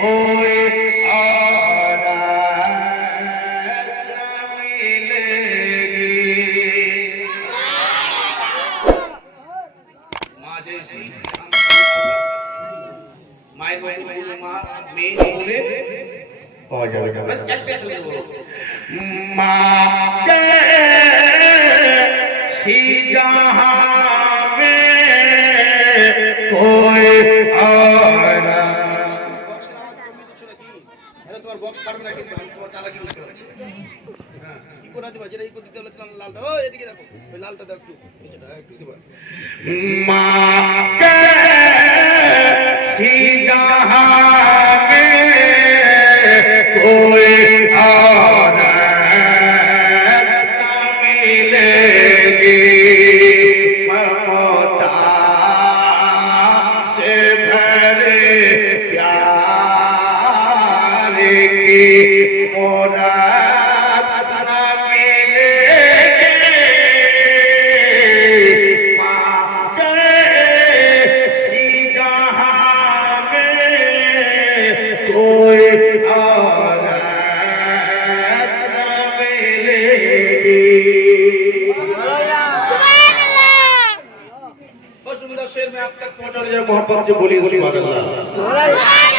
হয়ে পাওয়া যাবে মা সীতা বক্স পারবে না কিন্তু আমি তোমার চালাকি বুঝতে পারছি হ্যাঁ ইকো না দিবা যেটা ইকো দিতে বলেছিলাম লালটা ও এদিকে দেখো ওই লালটা দাও একটু নিচেটা একটু দিবা माँ कैसी जहाँ में कोई और न मिलेगी मोहब्बत से बोली बोली आंचल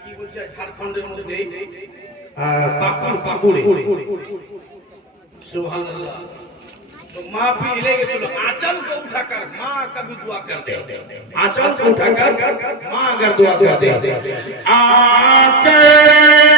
কি বলছে ঝাড়খণ্ডের মধ্যে পাকুড় পাকুড়ে সুবহানাল্লাহ तो माँ भी ले के चलो आंचल को उठाकर माँ का भी दुआ करते आंचल को उठाकर माँ अगर दुआ करते आंचल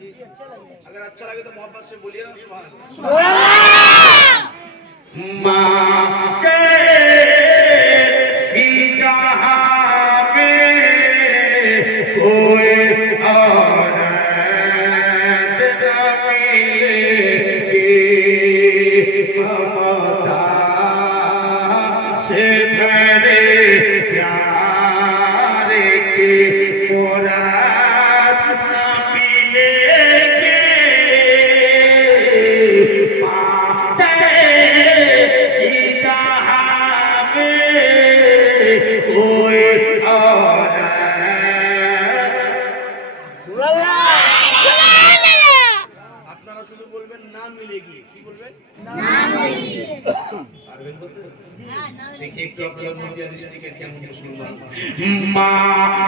अगर अच्छा लगे तो मोहब्बत से बोलिए ना सुबह माँ कैसी जहाँ में कोई और न मिलेगी ममता से भरे प्यार की না মিলেগি কি বলবেন পারবেন বলতে? দেখি একটু আপনারা নদিয়া ডিস্ট্রিক্টের কেমন মুসলমান। माँ